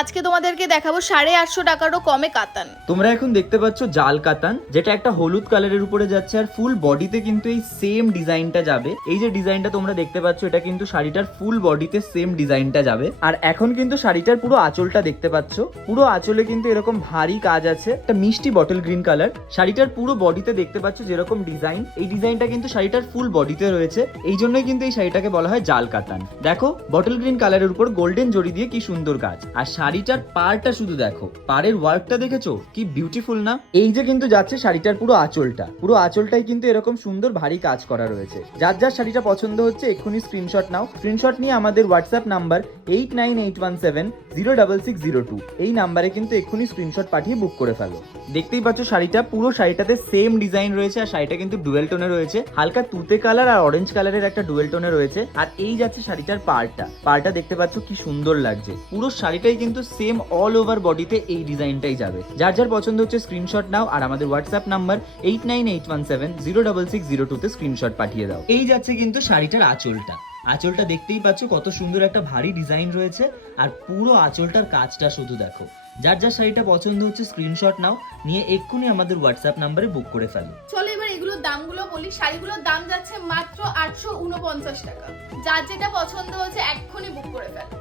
আজকে তোমাদেরকে দেখাবো 850 টাকারও কমে কাতান। তোমরা এখন দেখতে পাচ্ছ জাল কাতান, যেটা একটা হলুদ কালারের উপরে যাচ্ছে আর ফুল বডিতে কিন্তু এই সেম ডিজাইনটা যাবে। এই যে ডিজাইনটা তোমরা দেখতে পাচ্ছ, এটা কিন্তু শাড়িটার ফুল বডিতে সেম ডিজাইনটা যাবে। আর এখন কিন্তু শাড়িটার পুরো আঁচলটা দেখতে পাচ্ছ, পুরো আঁচলে কিন্তু এরকম ভারী কাজ আছে, একটা মিষ্টি বটল গ্রিন কালার। শাড়িটার পুরো বডিতে দেখতে পাচ্ছ যেরকম ডিজাইন, এই ডিজাইনটা কিন্তু শাড়িটার ফুল বডিতে রয়েছে। এই জন্যই কিন্তু এই শাড়িটাকে বলা হয় জাল কাতান। দেখো বটল গ্রিন কালারের উপর গোল্ডেন জড়ি দিয়ে কি সুন্দর কাজ, আর শাড়িটার পাড়টা শুধু দেখো, পাড়ের ওয়ার্কটা দেখেছো কি বিউটিফুল না? এই যে কিন্তু যাচ্ছে শাড়িটার পুরো আঁচলটা, পুরো আঁচলটাই কিন্তু এরকম সুন্দর ভারী কাজ করা রয়েছে। যার যার শাড়িটা পছন্দ হচ্ছে এক্ষুনি স্ক্রিনশট নাও। স্ক্রিনশট নিয়ে আমাদের হোয়াটসঅ্যাপ নাম্বার 8981706602 এই নাম্বারে কিন্তু এক্ষুনি স্ক্রিনশট পাঠিয়ে বুক করে ফেলো। দেখতেই পাচ্ছ শাড়িটা, পুরো শাড়িটাতে সেম ডিজাইন রয়েছে আর শাড়িটা কিন্তু ডুয়েল টোনে রয়েছে, হালকা তুতে কালার আর অরেঞ্জ কালারের একটা ডুয়েল টোনে রয়েছে। আর এই যাচ্ছে শাড়িটার পাড়টা দেখতে পাচ্ছ কি সুন্দর লাগছে। পুরো শাড়িটাই কিন্তু সেম অল ওভার বডিতে এই ডিজাইনটাই যাবে। যার যার পছন্দ হচ্ছে স্ক্রিনশট নাও আর আমাদের হোয়াটসঅ্যাপ নাম্বার 8981706602 তে স্ক্রিনশট পাঠিয়ে দাও। এই যাচ্ছে কিন্তু শাড়িটার আঁচলটা দেখতেই পাচ্ছ কত সুন্দর একটা ভারী ডিজাইন রয়েছে, আর পুরো আঁচলটার কাজটা শুধু দেখো। যার যার শাড়িটা পছন্দ হচ্ছে স্ক্রিনশট নাও, নিয়ে এক্ষুনি আমাদের হোয়াটসঅ্যাপ নাম্বারে বুক করে ফেলো। চলো এবার এগুলোর দামগুলো বলি। শাড়িগুলোর দাম যাচ্ছে মাত্র 849 টাকা। যার যেটা পছন্দ হচ্ছে এক্ষুনি বুক করে ফেলো।